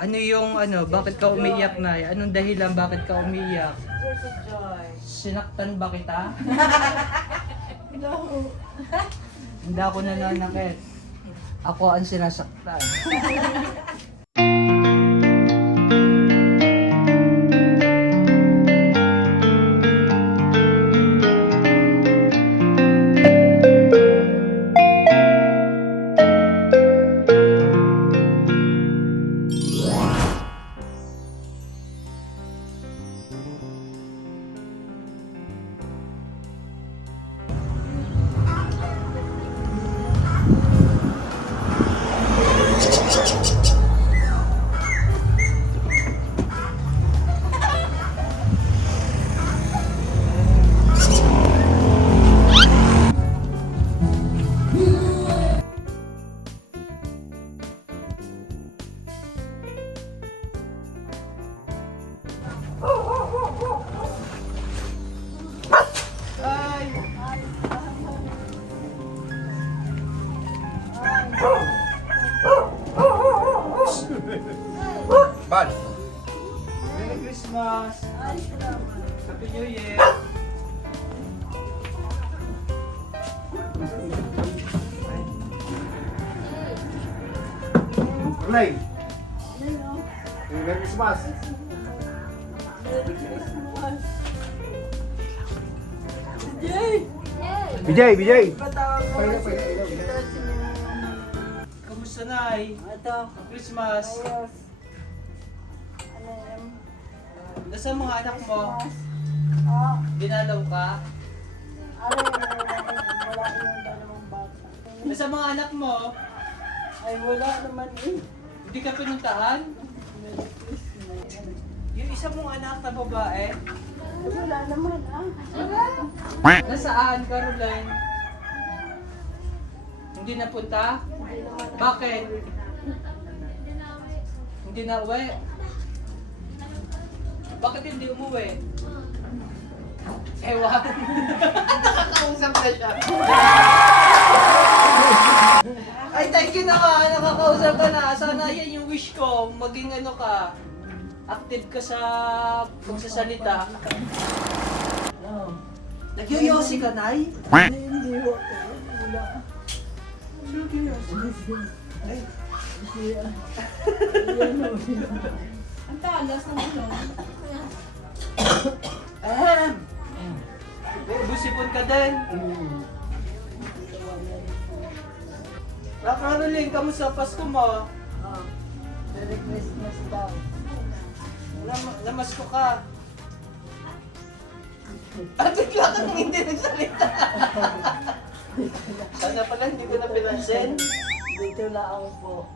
ano yung ano, bakit ka umiiyak na? Anong dahilan bakit ka joy. Sinaktan ba kita? No. Hindi ako nananakit. Ako ang sinasaktan. Play. Merry Christmas. Jay! Bijay, Bijay. Pwede, kasi. pwede, pwede. Ito Kamusta. Christmas! Ayos. Ano yan? Nasaan mga anak mo? Ah, Dinalaw ka? ano yun? Wala yung dalawang bata. Nasaan mga anak mo? Ay, wala naman eh. Hindi ka pinuntahan? Yung isa mong anak na babae? Wala naman ah. Nasaan, Caroline? Hindi napunta? Bakit? Hindi na uwi? Bakit hindi umuwi? Ewan. Nakakausap na siya. Ay, thank you naman. Nakakausap ka na. Sana yan yung wish ko. Maging ano ka. Active ka sa pagsasalita. Nagyoyosi ka, Nay? Hindi, hindi ho. Wala. Ay, Siya. Yan ho. Ang talas naman yun. Ahem! Busipon ka din. Mm. La Caroline, kamusta Pasko mo? Ah. Merry Christmas daw. Nam namas ko ka. At bigla kang hindi nagsalita. Sana pala hindi ko na pinansin. Dito lang po.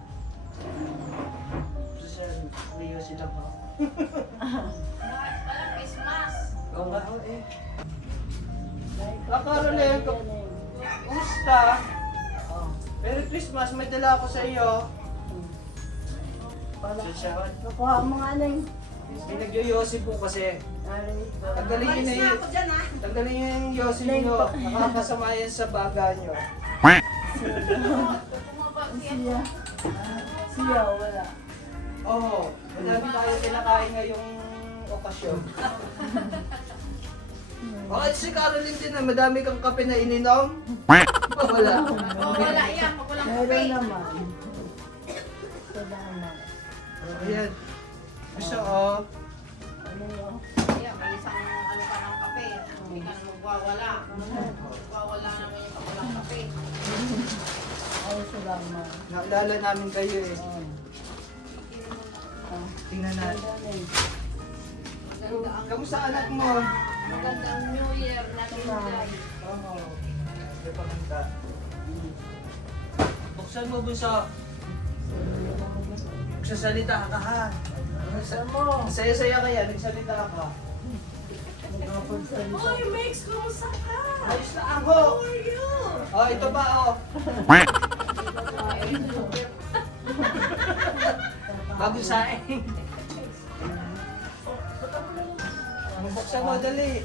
Susan, Leo sila pa. Walang Christmas. Oo nga, oo eh. La Caroline, kum- kumusta? Merry Christmas, may dala ako sa iyo. Para. Susan, Nakuha mo nga na yung. may nagyoyosi po kasi. Ari. Tanggalin niyo na yun. ah. Tanggalin niyo yung yosi niyo. Nakakasama yan sa baga niyo. Siya. Siya, wala. Oo, madami tayo kinakain ngayong okasyon. Bakit si Caroline din na madami kang kape na ininom? Oh, wala. Oh, wala yan. Pag walang kape. Meron naman. Salamat. Oh, ayan. Gusto oh. Ano yun? Yan, may isang ano pa ng kape. Hindi ka na magwawala. Magwawala naman yung pag walang kape. Ay, salamat. Naalala namin kayo eh. Oh. Tingnan natin. Kamusta anak mo? Maganda ang New Year na pagkanta. Buksan mo bunso. Magsasalita ka ha. Gusto mo? Saya-saya kaya, nagsalita ka. Oy, Max, kumusta ka? Ayos na ako. How are you? Oh, ito pa oh. Bagong saing. Buksan mo, dali.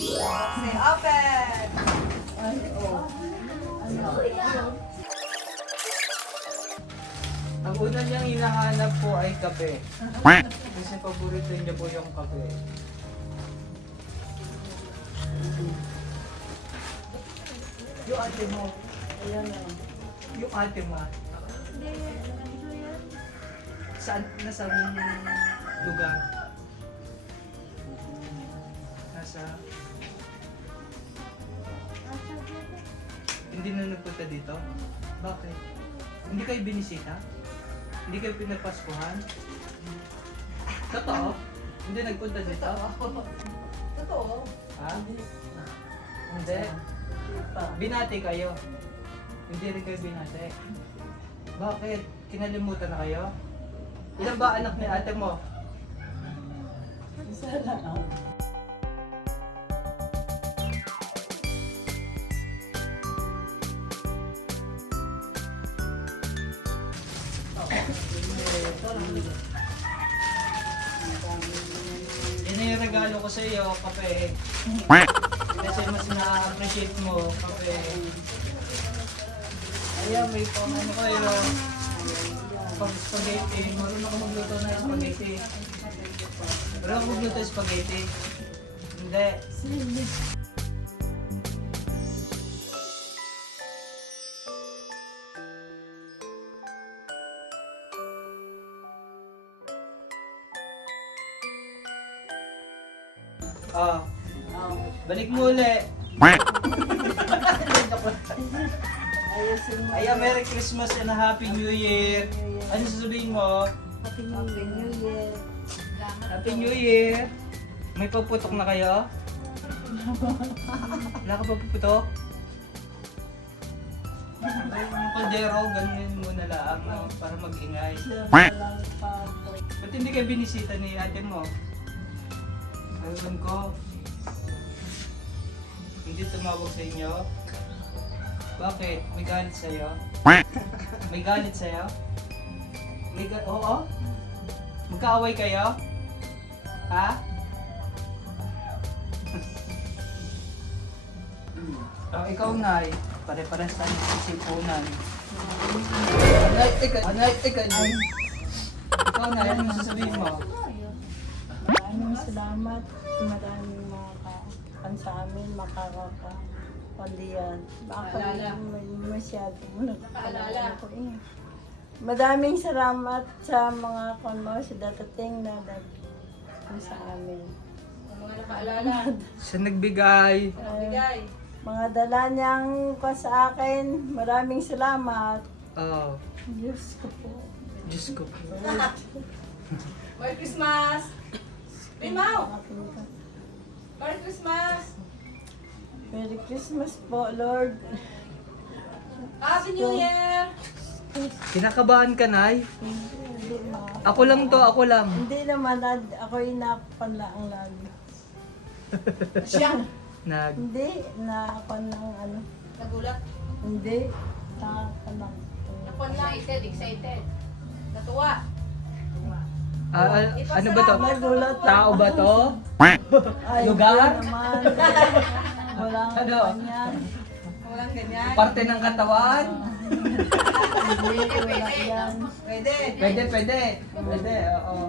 Say, open! Ay, oh. Ang una niyang hinahanap po ay kape. Kasi paborito niya po yung kape. Yung ate mo. Ayan o. Yung ate mo. Saan, nasaan lugar? Nasa? Hindi na nagpunta dito? Bakit? Hindi kayo binisita? Hindi kayo pinapaskuhan? Totoo? Hindi nagpunta dito? Totoo. Ha? Hindi. Binati kayo. Hindi rin kayo binati. Bakit? Kinalimutan na kayo? Ilan ba anak ni ate mo? Isa lang. Yan yung regalo ko sa iyo, kape. Kasi mas na-appreciate mo, kape. Ayan, may pang ano kayo. Pag spaghetti, marunong ako magluto ng spaghetti. Marunong ako magluto spaghetti. Hindi. Balik mo uli. Ayusin mo. Ayan, Merry Christmas and a Happy New Year. Ano sasabihin mo? Happy New Year. Happy New Year. May paputok na kayo? Wala ka pa puputok? Yung kaldero, ganun muna lang no, para mag-ingay. Ba't hindi kayo binisita ni ate mo? Ayun ko. Hindi tumawag sa inyo? Bakit? May galit sa'yo? May galit sa'yo? May ga- Oo? Magkaaway kayo? Ha? Oh, ikaw, Nay. Pare-pares tayo sa sisipunan. Anay, ikaw, anay, ikaw. Ikaw, Nay, ano sasabihin mo? Maraming salamat. Maraming mga kan sa amin makakaka pandiyan. Baka may masyado mo nagpapalala ko eh. Madaming salamat sa mga konmo sa datating na nag sa amin. Mga nakaalala. Siya nagbigay. Bigay. mga dala niyang ko sa akin, maraming salamat. Oh, Diyos ko po. Diyos ko. Merry Christmas! Pimaw! Christmas! Merry Christmas po, Lord. Happy New Year! Kinakabahan ka, Nay? Hindi na. Ako lang to, ako lang. Hindi naman, ad- ako yung napanlaang lagi. Siyang! Nag... Hindi, napan ng ano. Nagulat. Hindi, napan ng Napon lang. Excited, excited. Natuwa. Ah, ano ba to? Tao ba to? Ay, Lugar? naman. Wala nga Ano? naman yan. Walang ganyan. Parte ng katawan? Hindi, wala yan. Pwede. Pwede, pwede. Pwede, oo.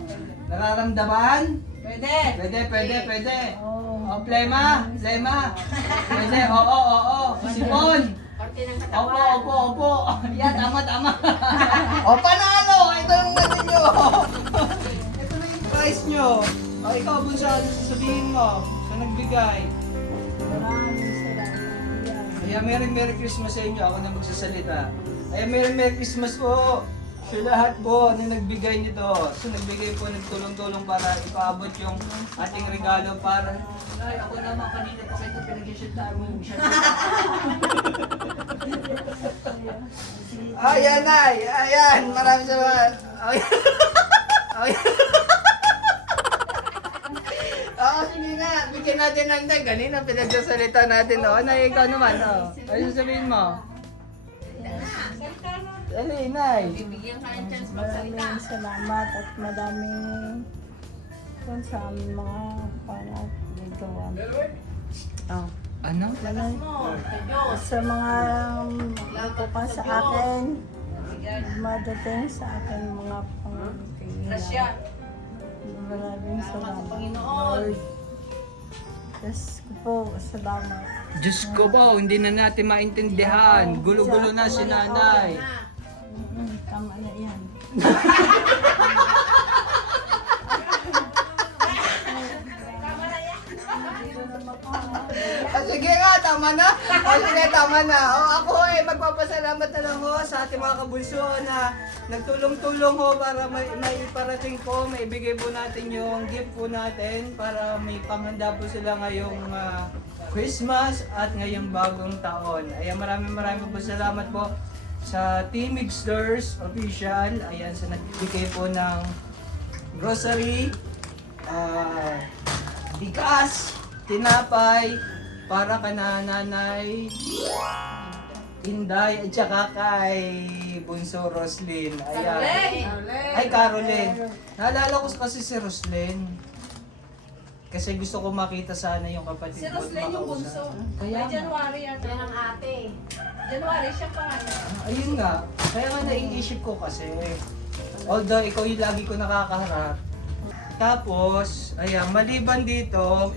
Nararamdaman? Pwede. Pwede, pwede, pwede. Oh. O, plema, plema. Pwede, oo, oo, oo. Sipon. Parte ng Opo, katawan. opo, opo. Yan, tama, tama. o, panalo! Nyo. O, ikaw, Bunsa, ano sasabihin mo? Sa nagbigay. Maraming salamat. Kaya Merry Merry Christmas sa inyo. Ako na magsasalita. Kaya Merry Merry Christmas po sa lahat po na nagbigay nito. So nagbigay po, nagtulong-tulong para ipaabot yung ating regalo para... Ay, ako naman kanina pa kayo pinag-shit mo yung. Ayan, ay, ayan, maraming salamat. Ay. Ay. Nga. Bigyan natin ng tag. Kanina pinagsasalita natin. O, ano, ikaw naman. O, ano sasabihin mo? Dali, Nay. Bibigyan ka ng chance magsalita. Maraming salamat at madaming kung sa aming mga pangat dito. Oh. Ano? Lakas mo. Sa Diyos. Sa mga pupa sa akin, madating sa akin mga. Grasya. Maraming Salamat sa salamat. Panginoon. Diyos ko po, salamat. Diyos ko po, hindi na natin maintindihan. Gulo-gulo na si nanay. Na. Mm, tama na yan. Ah, sige nga, tama na. O sige, tama na. O ako eh, magpapasalamat na lang ho sa ating mga kabulso na nagtulong-tulong ho para may, may parating po, may ibigay po natin yung gift po natin para may panghanda po sila ngayong ah, Christmas at ngayong bagong taon. Ayan, maraming maraming po salamat po sa Team Mixers Official. Ayan, sa nagbigay po ng grocery, ah, bigas, tinapay, para ka na nanay, Inday, at saka kay Bunso Roslyn. Ayan. Ay, Caroline. Naalala ko kasi si Roslyn. Kasi gusto ko makita sana yung kapatid Si ko at Roslyn yung makausap. bunso. Kaya May nga. January yata. Yan ang ate. January siya pa ano. Ayun nga. Kaya nga naiisip ko kasi. Although ikaw yung lagi ko nakakaharap. Tapos, ayan, maliban dito,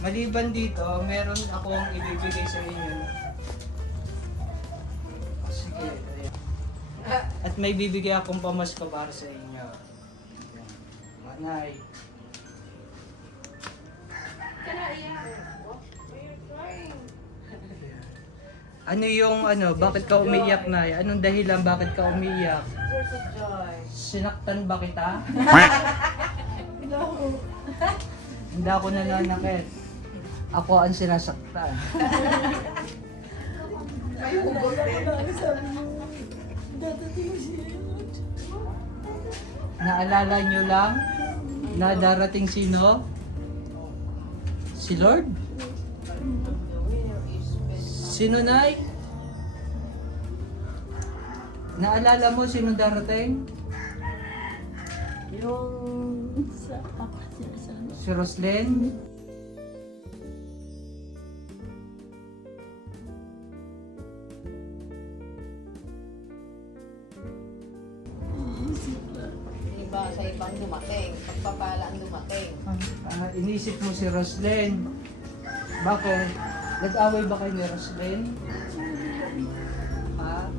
maliban dito, meron akong ibibigay sa inyo. Sige, At may bibigay akong pamasko para sa inyo. Manay. Ano yung ano, bakit ka umiiyak na? Anong dahilan bakit ka joy. Sinaktan ba kita? Hindi ako nananakit. Ako ang sinasaktan. Naalala nyo lang na darating sino? Si Lord? Sino Nay? Naalala mo sino darating? Yung sa ako sa Si Roslyn? Iba sa ibang dumating. Pagpapala ang dumating. Ah, inisip mo si Roslyn. Bakit? Nag-away ba kayo ni Roslyn? Ha?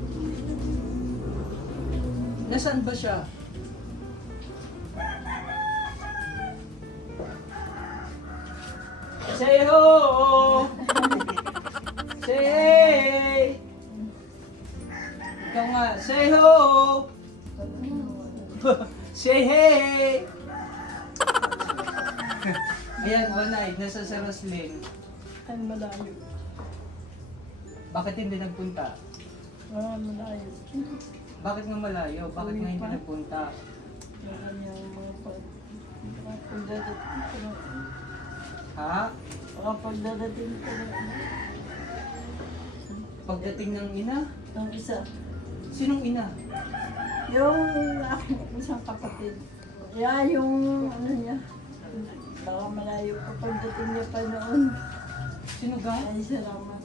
Nasaan ba siya? Say ho! Say hey! Ikaw nga, say ho! say hey! Ayan, Onay, nasa si Roslyn. Ay, malayo. Bakit hindi nagpunta? Ah, malayo. Bakit nga malayo? Bakit nga hindi nagpunta? Yung kanyang mga pag... mga pagdadating ko na. Ha? Mga pagdadating ko na. Pagdating ng ina? Ang isa. Sinong ina? Yung aking isang kapatid. Yeah, yung ano niya. Baka malayo pa pagdating niya pa noon. Sino ga? Ay, salamat.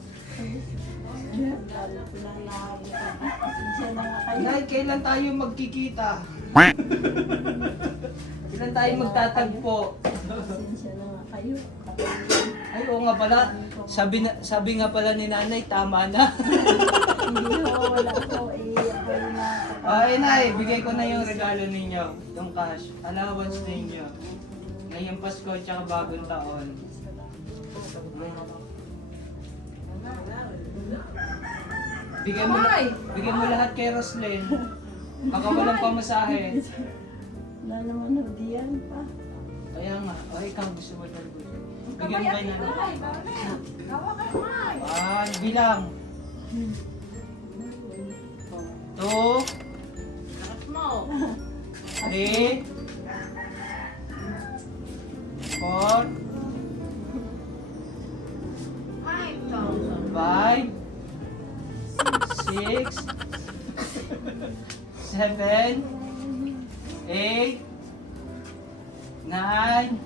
Yeah, lalo ko na nakakita. Pasensya na nga kayo. Nay, kailan tayo magkikita? kailan tayo magtatagpo? Pasensya na nga kayo. Ay, oo nga pala. Sabi, na, sabi nga pala ni nanay, tama na. Ho, wala ko. Eh, na. Ay, bigay ko na yung regalo ninyo. Yung cash. Allowance ninyo. Ngayong Pasko at saka bagong taon. Bigyan mo, bigyan mo lahat kay Roslyn. Baka walang pamasahe. Wala naman ho diyan pa. Kaya nga, ay ikaw gusto mo talaga. Bigyan mo kay nanay. One, bilang. Two, three, four, 5,000. five, six, seven, eight, nine,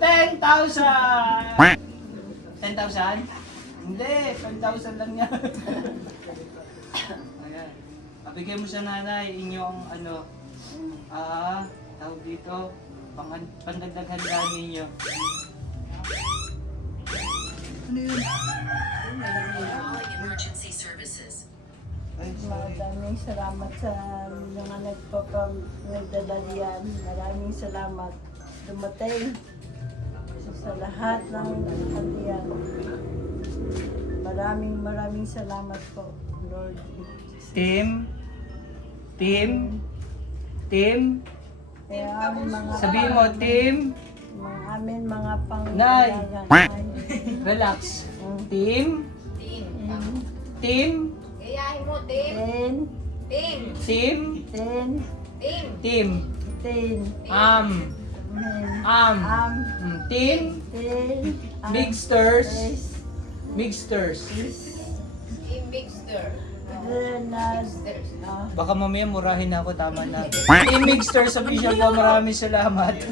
ten thousand! 10,000? Hindi, 5,000 lang yan. Ayan. Abigay mo sa nanay inyong ano, ah, tawag dito, pang pandagdag handaan ninyo. Ano yun? Emergency services. Ay, sorry. Maraming salamat sa mga nagpapam nagdala diyan. Maraming salamat. Dumating sa lahat ng katiyan. Maraming maraming salamat po, Lord. Team, team, team, aming mga sabihin mo, team, mga amin mga Nay. Relax. Team, Team. Team, Gayahin mo, team. Ten, Team. team, ten, Team. team, ten, am, ten, am, am, Mm, team, ten, am, mixters, es, mixters. is, Team Bigster. Bigsters. ah, Baka mamaya murahin ako, tama na. Team Mixters official po, maraming salamat.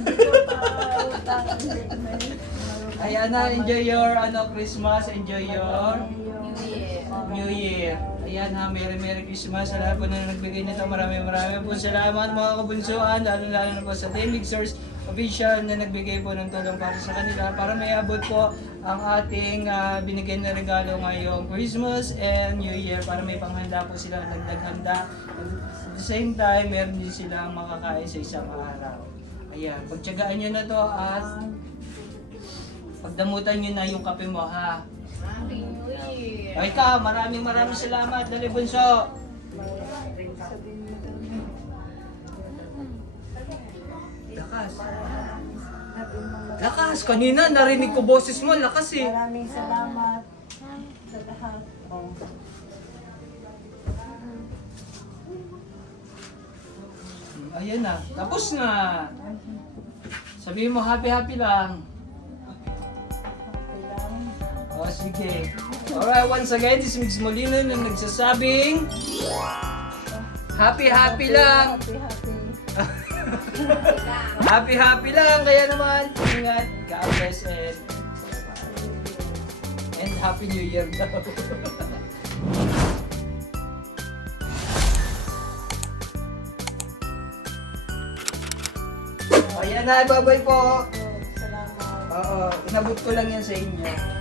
Ayan na, enjoy your ano Christmas, enjoy your New Year. New Year. Ayan ha, Merry Merry Christmas sa po na nagbigay nito. Maraming maraming po salamat mga kabunsuan, lalo lalo na po sa Team Mixers official na nagbigay po ng tulong para sa kanila para may abot po ang ating ah, binigyan na regalo ngayong Christmas and New Year para may panghanda po sila dagdag handa. At the same time, meron din silang makakain sa isang araw. Ayan, pagtyagaan nyo na to at pagdamutan nyo na yung kape mo ha. Happy Year. Ay ka, maraming maraming salamat. Dali bunso. Lakas. Lakas. Kanina narinig ko boses mo. Lakas eh. Maraming salamat sa lahat. Oh. Ayan na. Tapos na. Sabihin mo happy happy lang. Okay lang. O sige. Alright, once again, this is Mix Molino na nagsasabing happy happy lang. Happy, happy. Happy happy lang. Kaya naman, ingat. God bless and and happy new year daw. Ayan na, bye-bye po. Salamat. Oo, inabot ko lang yan sa inyo.